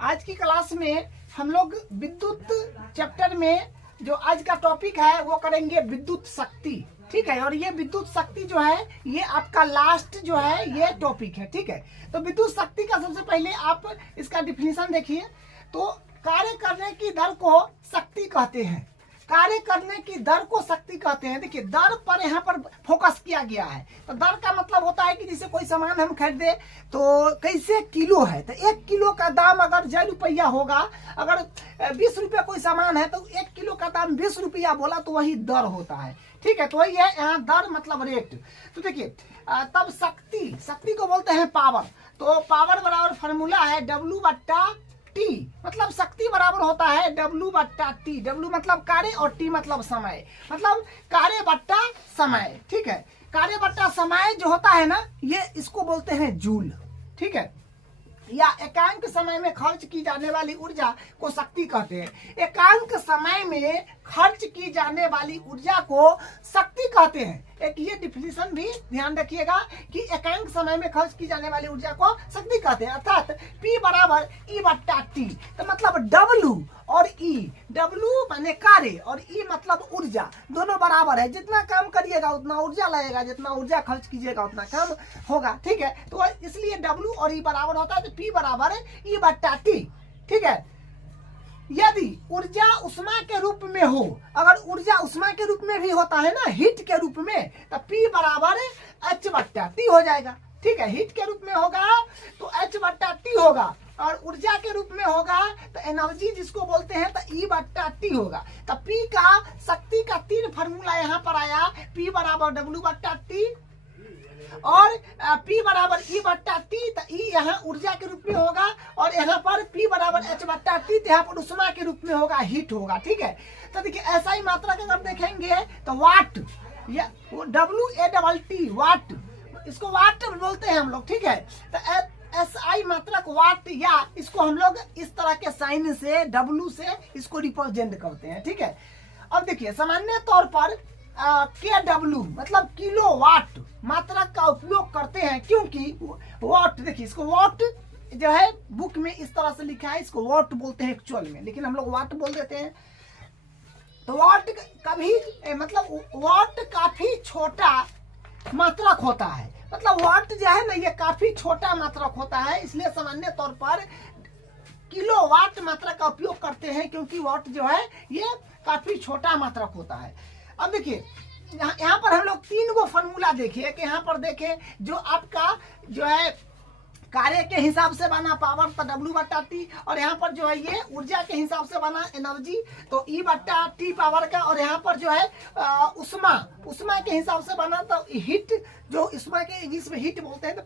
आज की क्लास में हम लोग विद्युत चैप्टर में जो आज का टॉपिक है वो करेंगे विद्युत शक्ति। ठीक है, और ये विद्युत शक्ति जो है ये आपका लास्ट जो है ये टॉपिक है। ठीक है, तो विद्युत शक्ति का सबसे पहले आप इसका डिफिनीशन देखिए। तो कार्य करने की दर को शक्ति कहते हैं। कार्य करने की दर को शक्ति कहते हैं। देखिए, दर पर यहाँ पर फोकस किया गया है। तो दर का मतलब होता है कि जैसे कोई सामान हम खरीदे तो कैसे किलो है, तो 1 किलो का दाम अगर 1 रुपया होगा, अगर 20 रुपया कोई सामान है तो 1 किलो का दाम 20 रुपया बोला तो वही दर होता है। ठीक है, तो वही है यहाँ दर मतलब रेट। तो देखिए तब शक्ति को बोलते हैं पावर। तो पावर बराबर फॉर्मूला है W/T, मतलब शक्ति बराबर होता है W/T। W मतलब कार्य और T मतलब समय, मतलब कार्य बट्टा समय। ठीक है, कार्य बट्टा समय जो होता है ना, ये इसको बोलते हैं जूल। ठीक है, या एकांक समय में खर्च की जाने वाली ऊर्जा को शक्ति कहते हैं। एकांक समय में खर्च की जाने वाली ऊर्जा को शक्ति कहते हैं। एक ये डिफिनीशन भी ध्यान रखिएगा कि एकांक समय में खर्च की जाने वाली ऊर्जा को शक्ति कहते हैं, अर्थात P बराबर E/T। तो मतलब W और E, W माने कार्य और E मतलब ऊर्जा, दोनों बराबर है। जितना काम करिएगा उतना ऊर्जा लगेगा, जितना ऊर्जा खर्च कीजिएगा उतना काम होगा। ठीक है, तो इसलिए W और E बराबर होता है, तो P बराबर E/T। ठीक है, यदि ऊर्जा उष्मा के रूप में हो, अगर ऊर्जा उष्मा के रूप में भी होता है ना, हीट के रूप में, तो P बराबर H/T हो जाएगा। ठीक है, हीट के रूप में होगा तो H/T होगा, और ऊर्जा के रूप में होगा तो एनर्जी जिसको बोलते हैं तो E/T होगा। तो P का शक्ति का 3 फार्मूला यहाँ पर आया, P बराबर W/T और P बराबर E/T। तो E यहाँ ऊर्जा के रूप में होगा और यहाँ पर P बराबर H/T, तो यहाँ पर उष्मा के रूप में होगा, हीट होगा। ठीक है, तो देखिए ऐसा ही मात्रा का अगर देखेंगे तो वाट, या WATT वाट, इसको वाट बोलते हैं हम लोग। ठीक है, तो SI मात्रक वाट, या इसको हम लोग इस तरह के साइन से W से इसको रिप्रेजेंट करते हैं। ठीक है, अब देखिए सामान्य तौर पर KW मतलब किलो वाट मात्रक का उपयोग करते हैं, क्योंकि वाट, देखिए इसको वाट जो है बुक में इस तरह से लिखा है, इसको वाट बोलते हैं एक्चुअल में, लेकिन हम लोग वाट बोल देते हैं। तो वाट कभी मतलब वाट काफी छोटा मात्रक होता है, मतलब वाट जो है ना ये काफी छोटा मात्रक होता है, इसलिए सामान्य तौर पर किलो वाट मात्रक का उपयोग करते हैं, क्योंकि वाट जो है ये काफी छोटा मात्रक होता है। अब देखिए यहाँ पर हम लोग 3 गो फॉर्मूला देखिए कि यहाँ पर देखें जो आपका जो है कार्य के हिसाब से बना पावर तो W/T, और यहाँ पर जो है ये ऊर्जा के हिसाब से बना एनर्जी तो E/T पावर का, और यहाँ पर जो है उष्मा के हिसाब से बना तो हीट, जो उष्मा के जिसमें हीट बोलते हैं, तो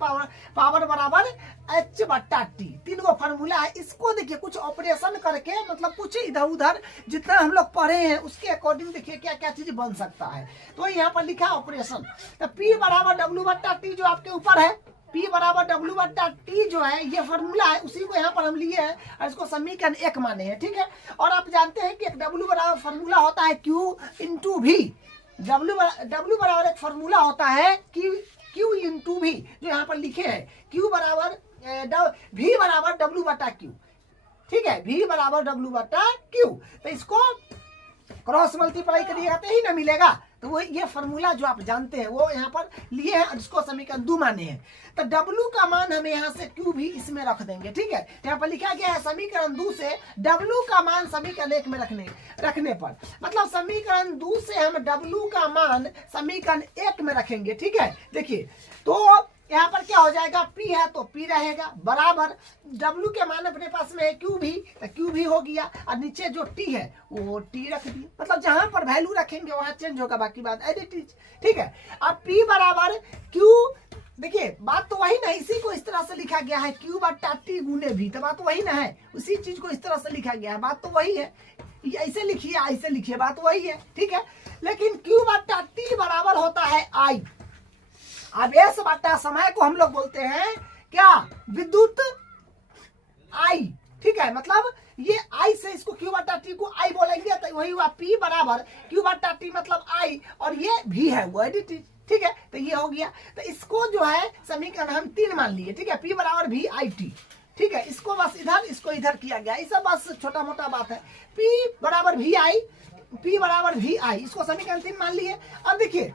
पावर बराबर H/T। 3 गो फार्मूला है। इसको देखिए कुछ ऑपरेशन करके, मतलब कुछ इधर उधर जितना हम लोग पढ़े हैं उसके अकॉर्डिंग देखिए क्या क्या चीज बन सकता है। तो यहाँ पर लिखा है ऑपरेशन। तो P बराबर W/T जो आपके ऊपर है, P बराबर W/T जो है ये फॉर्मूला है, उसी को यहाँ पर हम लिए हैं और इसको समीकरण 1 माने हैं। ठीक है, और आप जानते हैं कि एक W बराबर फॉर्मूला होता है Q/V। W बराबर एक फॉर्मूला होता है Q/V, जो यहाँ पर लिखे हैं Q बराबर V बराबर W/Q। ठीक है, V बराबर W/Q। तो इसको क्रॉस मल्टीप्लाई करिएगा तो ही ना मिलेगा। तो वो ये फॉर्मूला जो आप जानते हैं वो यहाँ पर लिए हैं और इसको समीकरण 2 माने हैं। तो W का मान हमें यहाँ से Q भी इसमें रख देंगे। ठीक है, यहाँ पर लिखा गया है समीकरण 2 से W का मान समीकरण 1 में रखने पर, मतलब समीकरण 2 से हम W का मान समीकरण 1 में रखेंगे। ठीक है, देखिए तो यहाँ पर क्या हो जाएगा, P है तो P रहेगा बराबर W के मान अपने पास में है Q भी, तो Q भी हो गया, और नीचे जो T है वो T रख दिए, मतलब जहां पर वैल्यू रखेंगे वहां चेंज होगा, बाकी बात एडिट। ठीक है, अब P बराबर Q, देखिए बात तो वही ना, इसी को इस तरह से लिखा गया है Q/T गुने V, तो बात तो वही ना है, उसी चीज को इस तरह से लिखा गया है, बात तो वही है। ऐसे लिखिए ऐसे लिखिए, बात वही है। ठीक है, लेकिन Q/T बराबर होता है I। आवेश बट्टा समय को हम लोग बोलते हैं क्या, विद्युत I। ठीक है, मतलब ये I से इसको Q/T को I बोलेंगे तो वही हुआ P बराबर Q/T मतलब I, और ये V है वो एडिट। ठीक है, तो ये हो गया। तो इसको जो है समीकरण हम 3 मान लिए। ठीक है, P बराबर V/T। ठीक है, इसको बस इधर, इसको इधर किया गया, ये सब बस छोटा मोटा बात है। P बराबर वी आई, P बराबर वी आई, इसको समीकरण 3 मान लिए। अब देखिए,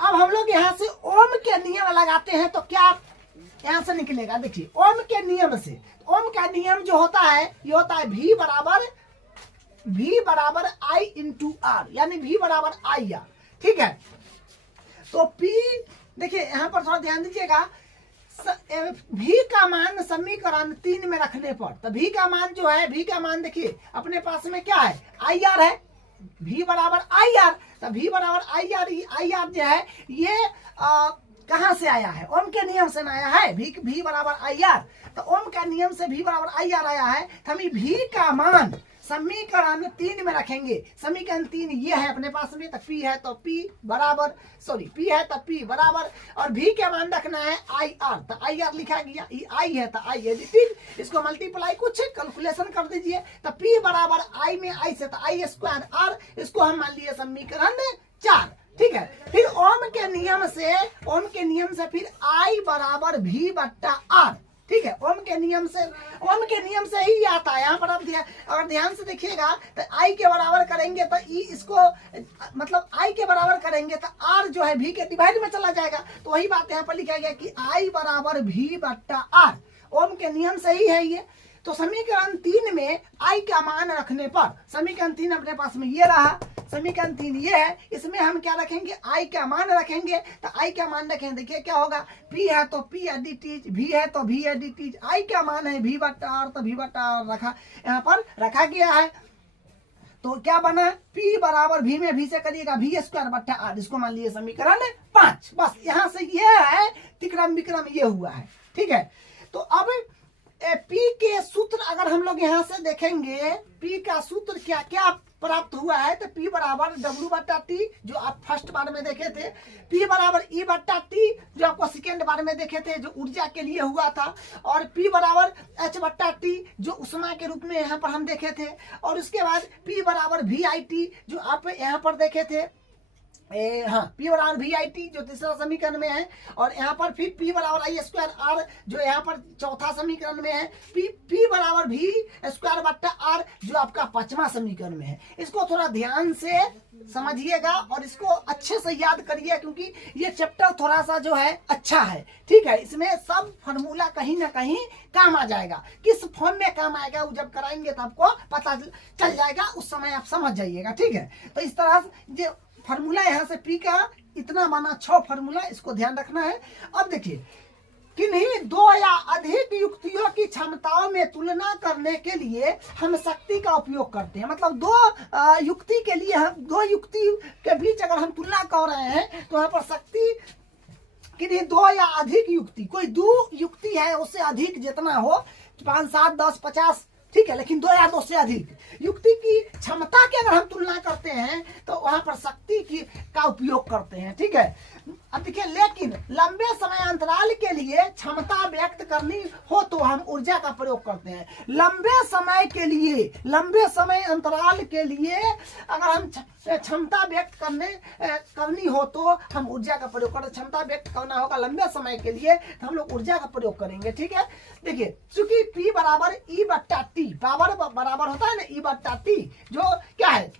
अब हम लोग यहाँ से ओम के नियम लगाते हैं तो क्या यहाँ से निकलेगा? देखिए, ओम के नियम से, ओम का नियम जो होता है ये होता है V बराबर I इंटू आर, यानी V बराबर आई आर। ठीक है, तो P देखिए यहाँ पर थोड़ा ध्यान दीजिएगा, V का मान समीकरण 3 में रखने पर, तो V का मान जो है, V का मान देखिए अपने पास में क्या है, आई आर है, V बराबर आई आर। तो V बराबर आई आर जो है ये कहाँ से आया है? ओम के नियम से आया है। V बराबर आई आर, तो ओम का नियम से V बराबर आई आर आया है। तो हम V का मान समीकरण 3 में रखेंगे। समीकरण 3 ये है अपने पास में, तो P है तो P बराबर, P है तो P बराबर, और V के मान रखना है आई आर, तो आई आर लिखा गया, I है तो I है, ठीक, इसको मल्टीप्लाई कुछ कैलकुलेशन कर दीजिए, तो P बराबर I में I से तो I स्क्वायर R, इसको हम मान लिए समीकरण 4। ठीक है, फिर ओम के नियम से फिर I बराबर V बट्टा R। ठीक है, ओम के नियम से ही आता है। यहाँ पर आप अगर ध्यान से देखिएगा तो I के बराबर करेंगे तो इसको मतलब I के बराबर करेंगे तो R जो है V के डिवाइड में चला जाएगा। तो वही बात यहाँ पर लिखा गया कि I बराबर V बट्टा R, ओम के नियम से ही है ये। तो समीकरण 3 में I का मान रखने पर, समीकरण 3 अपने पास में ये रहा, समीकरण 3 ये है, इसमें हम क्या रखेंगे, I का मान रखेंगे। तो I का मान रखेंगे, देखिए क्या होगा, P है तो P एडिटीज, V है तो V एडिटीज, I का मान है V बट्टा R, तो V बट्टा R रखा, यहाँ पर रखा गया है। तो क्या बना, P बराबर V में V से करिएगा V स्क्वायर बट्टा R, इसको मान लिए समीकरण 5। बस यहाँ से ये है, तिक्रम विक्रम ये हुआ है। ठीक है, तो अब P के सूत्र अगर हम लोग यहाँ से देखेंगे, P का सूत्र क्या क्या प्राप्त हुआ है, तो P बराबर W बट्टा T जो आप फर्स्ट बार में देखे थे, P बराबर E बट्टा T जो आपको सेकेंड बार में देखे थे, जो ऊर्जा के लिए हुआ था, और P बराबर H बट्टा T जो उष्मा के रूप में यहाँ पर हम देखे थे, और उसके बाद P बराबर VIT जो आप यहाँ पर देखे थे, हाँ, P बराबर VIT जो तीसरा समीकरण में है, और यहाँ पर फिर P बराबर I स्क्वायर R जो यहाँ पर चौथा समीकरण में है, P बराबर V स्क्वायर बट्टा R जो आपका 5वां समीकरण में है। इसको थोड़ा ध्यान से समझिएगा और इसको अच्छे से याद करिए, क्योंकि ये चैप्टर थोड़ा सा जो है अच्छा है। ठीक है, इसमें सब फार्मूला कहीं ना कहीं काम आ जाएगा। किस फॉर्म में काम आएगा वो जब कराएंगे तो आपको पता चल जाएगा, उस समय आप समझ जाइएगा। ठीक है, तो इस तरह जो फार्मूला यहाँ से P का इतना माना 6 फार्मूला, इसको ध्यान रखना है। अब देखिए, किन्हीं 2 या अधिक युक्तियों की क्षमताओं में तुलना करने के लिए हम शक्ति का उपयोग करते हैं। मतलब 2 युक्ति के लिए, हम 2 युक्ति के बीच अगर हम तुलना कर रहे हैं तो यहाँ पर शक्ति किन्हीं 2 या अधिक युक्ति, कोई 2 युक्ति है उससे अधिक जितना हो, 5, 7, 10, 50, ठीक है, लेकिन 2 या 2 से अधिक युक्ति की क्षमता की अगर हम तुलना करते हैं तो वहां पर शक्ति की का उपयोग करते हैं। ठीक है, अब देखिए, लेकिन लंबे समय अंतराल के लिए क्षमता व्यक्त करनी हो तो हम ऊर्जा का प्रयोग करते हैं। लंबे समय अंतराल के लिए अगर हम क्षमता व्यक्त करनी हो तो हम ऊर्जा का प्रयोग करते हैं। क्षमता व्यक्त करना होगा लंबे समय के लिए तो हम लोग ऊर्जा का प्रयोग करेंगे। ठीक है, देखिए, चूंकि P बराबर E बट्टा T, पावर बराबर होता है ना E बट्टा T, जो क्या है,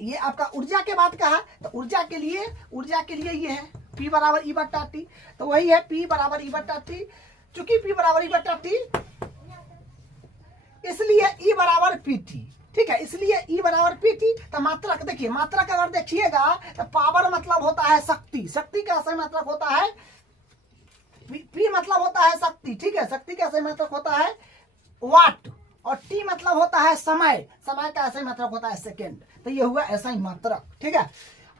ये आपका ऊर्जा के बाद कहा, तो ऊर्जा के लिए ये है P बराबर E बट्टा T, तो वही है P बराबर E बट्टा T। चूंकि P बराबर E बट्टा T, इसलिए E बराबर PT। ठीक है, इसलिए E बराबर PT। तो मात्रक देखिए, मात्रक अगर देखिएगा तो पावर मतलब होता है शक्ति, शक्ति का सही मात्रक होता है P मतलब होता है शक्ति। ठीक है, शक्ति का सही मात्रक होता है वाट, और T मतलब होता है समय, समय का ऐसा ही मात्रक होता है सेकेंड। तो ये हुआ ऐसा ही मात्रक। ठीक है,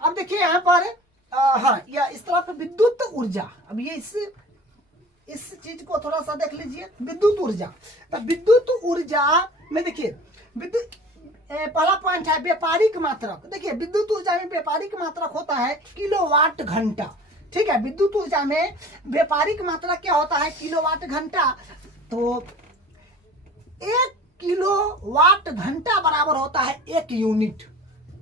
अब देखिए यहाँ पर हाँ, या इस तरफ विद्युत ऊर्जा, अब ये इस चीज को थोड़ा सा देख लीजिए, विद्युत ऊर्जा। तो विद्युत ऊर्जा में देखिए, विद्युत पहला पॉइंट है व्यापारिक मात्रक। देखिए, विद्युत ऊर्जा में व्यापारिक मात्रक होता है किलोवाट घंटा। ठीक है, विद्युत ऊर्जा में व्यापारिक मात्रक क्या होता है, किलोवाट घंटा। तो 1 किलोवाट घंटा बराबर होता है 1 यूनिट।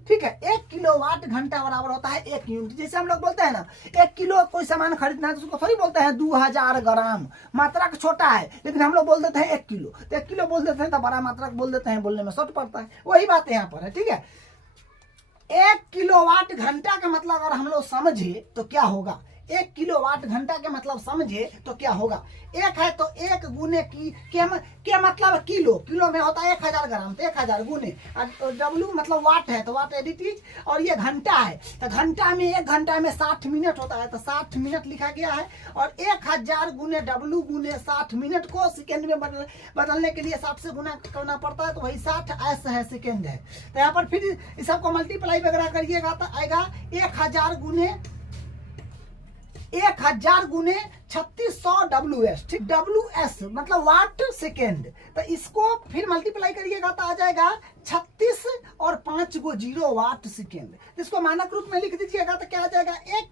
ठीक है। 1 किलोवाट घंटा बराबर होता है 1 यूनिट। जैसे हम लोग बोलते हैं ना 1 किलो कोई सामान खरीदना है तो उसको थोड़ी बोलते हैं 2000 ग्राम, मात्रा का छोटा है, लेकिन हम लोग बोल देते हैं 1 किलो। तो 1 किलो बोल देते हैं तो बड़ा मात्रा बोल देते हैं, बोलने में शॉर्ट पड़ता है। वही बात यहाँ पर है, ठीक है। 1 किलोवाट घंटा का मतलब अगर हम लोग समझे तो क्या होगा, 1 किलोवाट घंटा के मतलब समझे तो क्या होगा। एक है तो 1 गुने की के मतलब किलो, किलो में होता है 1000 ग्राम, तो 1000 गुने W मतलब वाट है तो वाट एडिटीज, और ये घंटा है तो घंटा में 1 घंटा में 60 मिनट होता है तो 60 मिनट लिखा गया है। और 1000 गुने W गुने 60 मिनट को सेकेंड में बदलने के लिए 60 से गुना करना पड़ता है, तो वही 60 ऐसा है सेकेंड है। तो यहाँ पर फिर इस सबको मल्टीप्लाई वगैरह करिएगा तो आएगा 1000 गुने 3600 WS, ठीक। WS मतलब वाट सेकेंड, तो इसको फिर मल्टीप्लाई करिएगा तो आ जाएगा 36 और 5 को 0 वाट सेकेंड। इसको मानक रूप में लिख दीजिएगा तो क्या आ जाएगा 1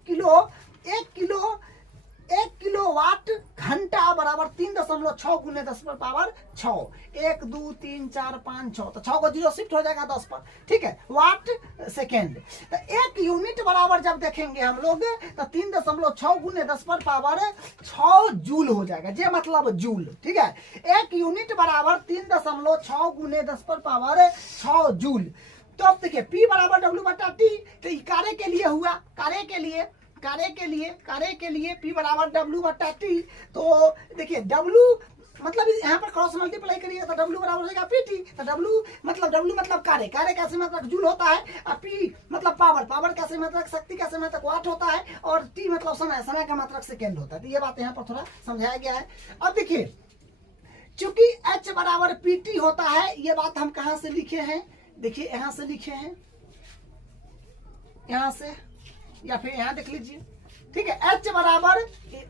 किलो वाट घंटा बराबर 3.6 गुने 10 पर पावर 6, 1 2 3 4 5 6, तो 6 को 0 शिफ्ट हो जाएगा 10 पर, ठीक है, वाट सेकेंड। तो 1 यूनिट बराबर जब देखेंगे हम लोग तो 3.6 गुने 10 पर पावर 6 जूल हो जाएगा, ये मतलब जूल, ठीक है। 1 यूनिट बराबर 3.6 गुने 10 पर पावर 6 जूल। तो अब देखिए P बराबर W बटा T, तो कार्य के लिए हुआ, कार्य के लिए P बराबर W बटा T। तो देखिए W मतलब यहाँ पर क्रॉस मल्टीप्लाई करिएगा तो W बराबर हो जाएगा PT। तो W मतलब कार्य कैसे मतलब जूल होता है, और P मतलब पावर कैसे मतलब शक्ति कैसे मतलब वाट होता है, और T मतलब समय का मात्रक सेकेंड होता है। तो ये बात यहाँ पर थोड़ा समझाया गया है। अब देखिए चूंकि H बराबर PT होता है, ये बात हम कहाँ से लिखे हैं, देखिए यहाँ से लिखे हैं, यहाँ से या फिर यहाँ देख लीजिए, ठीक है। H बराबर,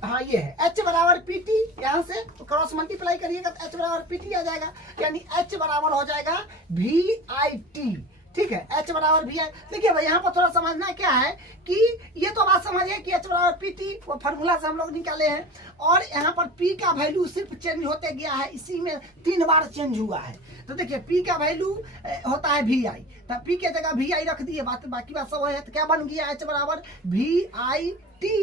हाँ ये है H बराबर PT, यहाँ से क्रॉस मल्टीप्लाई करिएगा तो H बराबर PT आ जाएगा, यानी H बराबर हो जाएगा VIT, ठीक है। H बराबर VI। देखिए भाई यहाँ पर थोड़ा समझना क्या है कि ये तो बात समझिए कि H बराबर PT वो फार्मूला से हम लोग निकाले हैं, और यहाँ पर P का वैल्यू सिर्फ चेंज होते गया है, इसी में 3 बार चेंज हुआ है। तो देखिए P का वैल्यू होता है VI, तो P के जगह VI रख दिए, बाकी बात सब है, तो क्या बन गया H बराबर VIT।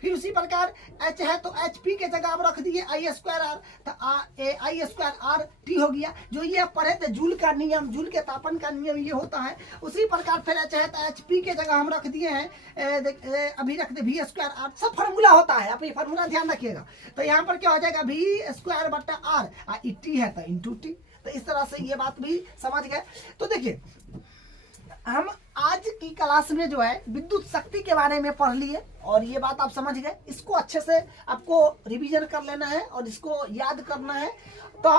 फिर उसी प्रकार H है तो HP के जगह आप रख दिए I स्क्वायर R, तो I स्क्वायर RT हो गया। जो ये पढ़े थे जूल का नियम, जूल के तापन का नियम ये होता है। उसी प्रकार फिर H है तो HP के जगह हम रख दिए हैं, अभी रख दे V स्क्वायर R, सब फार्मूला होता है, आप ये फार्मूला ध्यान रखिएगा। तो यहाँ पर क्या हो जाएगा V स्क्वायर बटा R, T है तो इंटू T। तो इस तरह से ये बात भी समझ गए। तो देखिए हम आज की क्लास में जो है विद्युत शक्ति के बारे में पढ़ लिए, और ये बात आप समझ गए। इसको अच्छे से आपको रिवीजन कर लेना है और इसको याद करना है। तो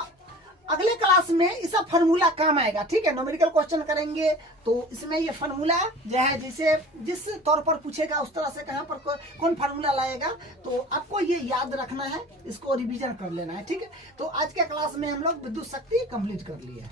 अगले क्लास में इसका फार्मूला काम आएगा, ठीक है। न्यूमेरिकल क्वेश्चन करेंगे तो इसमें ये फार्मूला जो है जैसे जिस तौर पर पूछेगा उस तरह से कहाँ पर कौन फार्मूला लाएगा, तो आपको ये याद रखना है, इसको रिवीजन कर लेना है, ठीक है। तो आज के क्लास में हम लोग विद्युत शक्ति कंप्लीट कर लिए।